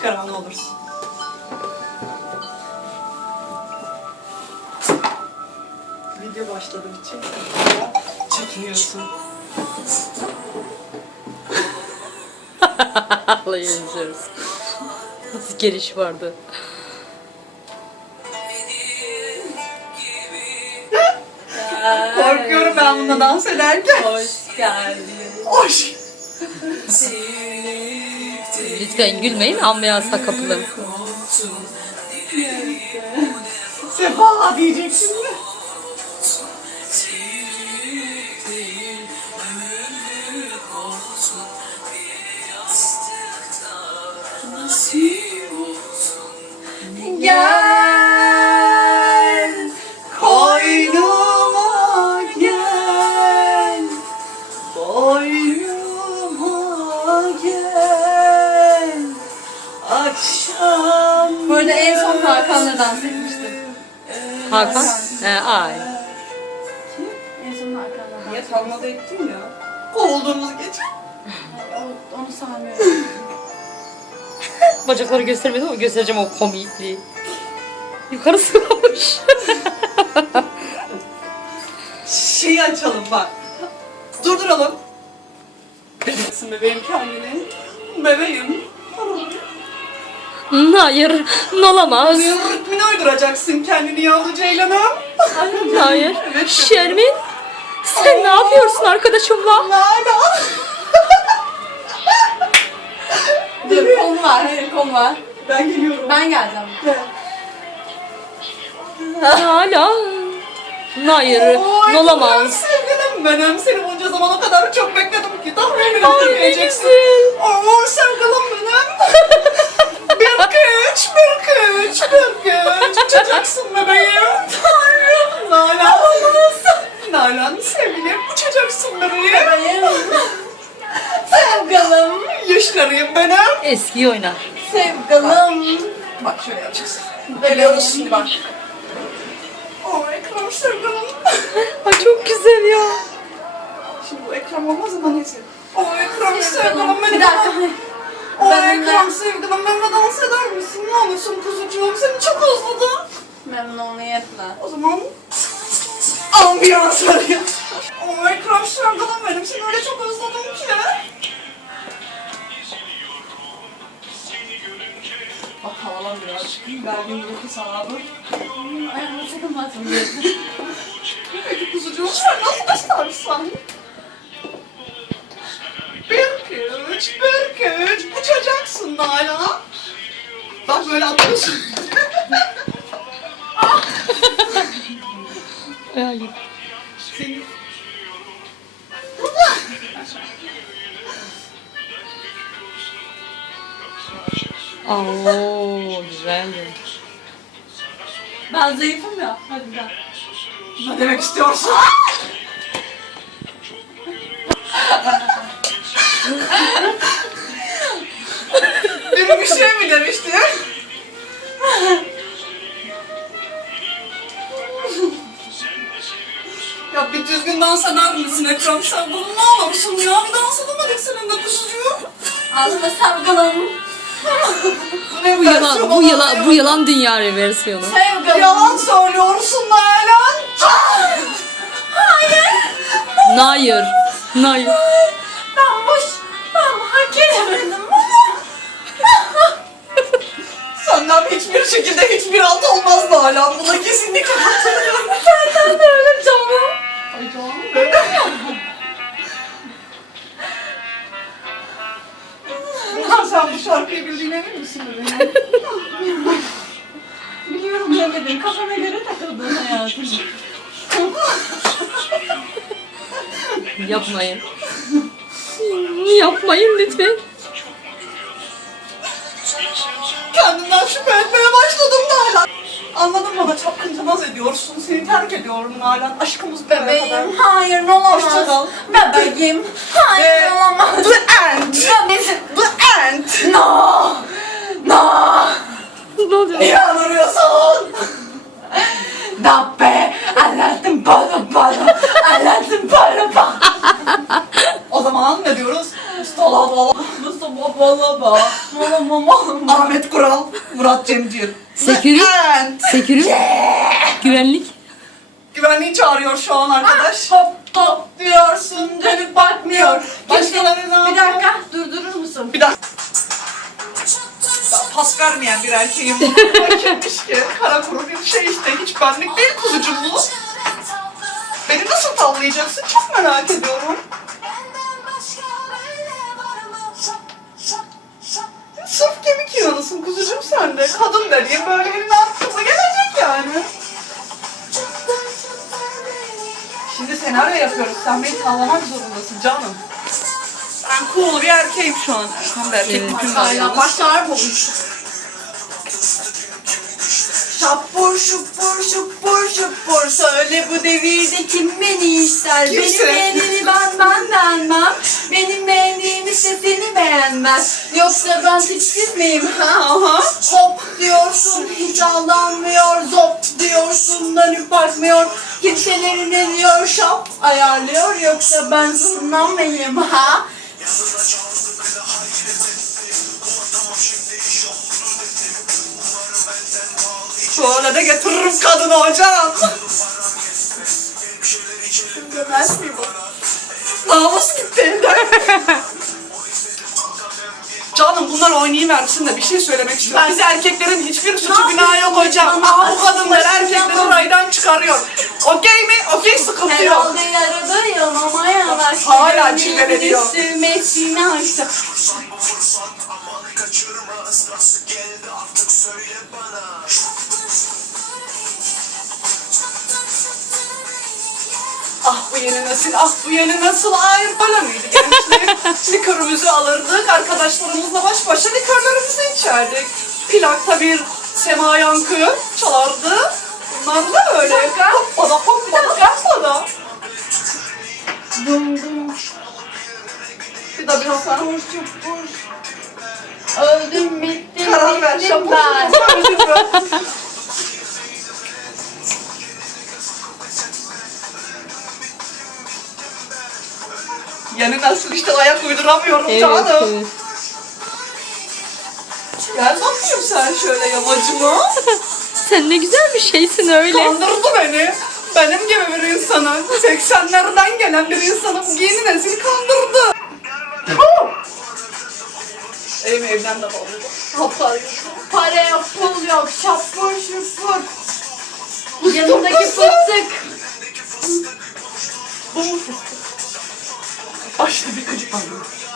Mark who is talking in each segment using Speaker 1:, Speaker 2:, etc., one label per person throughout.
Speaker 1: çıkaran ne olursun. Video başladı bir çek. Çekiniyorsun.
Speaker 2: Ağlayacağız. Nasıl geliş vardı?
Speaker 1: Korkuyorum ben bununla dans ederken.
Speaker 2: Hoş geldin.
Speaker 1: Hoş.
Speaker 2: Lütfen gülmeyin, ambiyansa kapılın.
Speaker 1: Sefa diyeceksin mi? Gel, koynuma gel, boynuma gel, akşam.
Speaker 3: Bu arada en son Hakan'la dans etmiştim.
Speaker 2: Hakan? Ay.
Speaker 3: En son Hakan'la dans
Speaker 1: Ya kalmadı ettin ya. Kovulduğumuz gece.
Speaker 3: Onu saymıyorum.
Speaker 2: Bacakları göstermedim ama göstereceğim o komikliği. Yukarı sıvamış.
Speaker 1: Şeyi açalım bak. Durduralım. Bilirsin bebeğim kendini. Bebeğim.
Speaker 2: Hayır, olamaz.
Speaker 1: Ritmini uyduracaksın kendini yavru ceylanım.
Speaker 2: Hayır.
Speaker 1: Evet.
Speaker 2: Şermin, sen ne yapıyorsun arkadaşımla?
Speaker 1: Nala.
Speaker 3: Dur konu var, hayır konu var.
Speaker 1: Ben geliyorum.
Speaker 3: Ben geleceğim.
Speaker 2: Hala. Hayır,
Speaker 1: Oy,
Speaker 2: olamaz.
Speaker 1: Sevgilim benim. Seni bunca zaman o kadar çok bekledim ki tahmin
Speaker 2: Ay,
Speaker 1: edemeyeceksin.
Speaker 2: ne güzel.
Speaker 1: Oo sevgilim benim. Bir güç, bir güç, bir güç. Uçacaksın bebeğim. Tanrım. Nalan. Nalan sevgilim. Uçacaksın bebeğim.
Speaker 3: Bebeğim. Sevgilim.
Speaker 1: Yaşlarıyım benim.
Speaker 2: Eski oyna.
Speaker 3: Sevgilim.
Speaker 1: Bak şöyle yapacağız.
Speaker 3: Geliyoruz şimdi bak.
Speaker 1: Oo ekran sevgilim.
Speaker 2: Ay çok güzel ya.
Speaker 1: Şimdi bu ekran olmaz ama neyse. Oo ekran sevgilim benim.
Speaker 3: Bir dakika.
Speaker 1: O
Speaker 3: Benimle-
Speaker 1: ekran sevgilim benimle dans eder misin? Ne olursun kuzucuğum seni çok özledim.
Speaker 3: Memnuniyetle.
Speaker 1: O zaman ambiyans arıyor. O ekran sevgilim benim seni öyle çok özledim ki. Bak havalan birazcık. Verdiğin nefes abi.
Speaker 3: Ayağıma takılmasın diye.
Speaker 1: Peki kuzucuğum sen nasıl istersen? Bir güç, bir güç. Uçacaksın Nalan. Bak böyle atlıyorsun.
Speaker 2: Ay.
Speaker 1: Seni...
Speaker 2: Oo, güzeldi.
Speaker 3: Ben zayıfım ya. Hadi gel.
Speaker 1: Ne demek istiyorsun? Biri bir şey mi demişti? Ya bir düzgün dans eder misin Ekrem sen bunu ne olursun ya? Bir dans edemedik seninle kuzucuğum.
Speaker 3: Ağzıma sevgilim.
Speaker 1: Bu ne
Speaker 2: Bu yalan, bu yalan, bu yalan dünya versiyonu.
Speaker 3: Sevgilim.
Speaker 1: Yalan söylüyorsun Nalan.
Speaker 2: Hayır, hayır.
Speaker 3: Ben hak edemedim bunu.
Speaker 1: Senden hiçbir şekilde hiçbir alt olmaz Nalan. Buna kesinlikle katılıyorum.
Speaker 3: Senden de öyle canım.
Speaker 1: Ay canım benim. Bursa sen bu şarkıyı bildiğine emin misin bebeğim?
Speaker 3: Biliyorum bilemedin. Kafana göre takıldın hayatım.
Speaker 2: Yapmayın. Yapmayın lütfen.
Speaker 1: Kendimden şüphe etmeye başladım Nalan. Anladın mı? Bana çapkınca naz ediyorsun. Seni terk ediyorum Nalan. Aşkımız buraya kadar.
Speaker 3: Bebeğim, hayır olamaz.
Speaker 1: Hoşça kal.
Speaker 3: Bebeğim, hayır olamaz.
Speaker 1: The end.
Speaker 3: Bebeğim.
Speaker 1: The end.
Speaker 3: No. No.
Speaker 2: Ne oluyor?
Speaker 1: Niye anırıyorsun?
Speaker 3: Dappe. Anlattım bana bana. Anlattım bana bana.
Speaker 1: O zaman ne diyoruz? Mustafa bala.
Speaker 3: Mustafa bala bala. Mala mama.
Speaker 1: Ahmet Kural, Murat Cemcir.
Speaker 2: Security. Security. Güvenlik.
Speaker 1: Güvenliği çağırıyor şu an arkadaş.
Speaker 3: Hop hop diyorsun dönüp bakmıyor.
Speaker 1: Başkalarına
Speaker 3: Bir dakika durdurur musun?
Speaker 1: Bir dakika. Ben pas vermeyen bir erkeğim. Kimmiş ki? Kara kuru bir şey işte. Hiç benlik değil kuzucuğum bu. Beni nasıl tavlayacaksın? Çok merak ediyorum. Sırf kemik yığınısın kuzucuğum sen de. Kadın dediğin böyle elini attığında gelecek yani. Şimdi senaryo yapıyoruz. Sen beni tavlamak zorundasın canım. Ben cool bir erkeğim şu an. Tam da erkek tipim var
Speaker 3: Hala
Speaker 1: yalnız.
Speaker 3: başlar bulmuş. Şapur şupur şupur şupur. Söyle bu devirde kim beni ister?
Speaker 1: Kimse.
Speaker 3: Benim beğeneni ben beğenmem. Benim beğendiğim işte seni beğenmez. Yoksa ben tipsiz miyim ha?
Speaker 1: Aha.
Speaker 3: Hop diyorsun hiç aldanmıyor. Zop diyorsun dönüp bakmıyor. Kimseleri ne diyor şap ayarlıyor. Yoksa ben zurnam mıyım ha?
Speaker 1: Şöyle de getiririm kadını hocam. Demez mi bu? Namus gitti elden. Canım bunlar oynayıversin de bir şey söylemek istiyorum. Biz erkeklerin hiçbir suçu günahı yok hocam. Ama bu kadınlar erkekleri raydan çıkarıyor. Okey mi? Okey, sıkıntı yok.
Speaker 3: Herhalde yaradayım ama yavaş.
Speaker 1: Hala çileleniyor.
Speaker 3: Mesleğini açtı.
Speaker 1: Ah bu yeni nesil, ah bu yeni nesil. Hayır böyle miydi gençlik? Likörümüzü alırdık, arkadaşlarımızla baş başa likörlerimizi içerdik. Plakta bir Sema Yankı çalardı. Bunlar da öyle. Hoppala hoppala hoppala.
Speaker 3: Dum dum.
Speaker 1: Bir de bir sen.
Speaker 3: Öldüm bittim
Speaker 1: Karar ver.
Speaker 3: bittim
Speaker 1: Şapur
Speaker 3: ben.
Speaker 1: şapur. Yeni nesil işte ayak uyduramıyorum
Speaker 2: Evet,
Speaker 1: canım.
Speaker 2: evet.
Speaker 1: Gel bakayım sen şöyle yamacıma.
Speaker 2: Sen ne güzel bir şeysin öyle.
Speaker 1: Kandırdı beni. Benim gibi bir insanı, 80'lerden gelen bir insanı bu yeni nesil kandırdı. Evim evden de bağlı. Hatta
Speaker 3: Para yok, pul yok, şapur şupur. Yanındaki fıstık.
Speaker 1: bu mu fıstık? Aşırı bir gıcık var.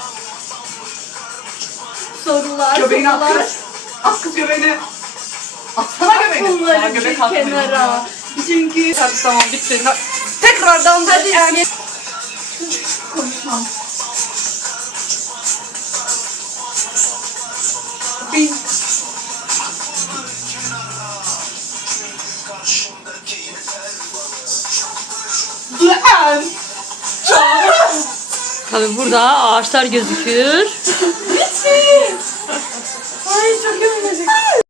Speaker 3: Sorular,
Speaker 1: Göbeğini at
Speaker 3: sorular.
Speaker 1: kız. At kız göbeğini. Atsana göbeğini. Bana
Speaker 3: Bunları bir
Speaker 1: göbek atmayın.
Speaker 3: kenara. Çünkü
Speaker 1: Hadi tamam bitti. Tekrardan
Speaker 3: Hadi
Speaker 1: yani.
Speaker 3: gel.
Speaker 1: Konuşmam. Bin. The end. Canım.
Speaker 2: Tabii burada ağaçlar gözüküyor.
Speaker 3: Ay çok eğlenceli.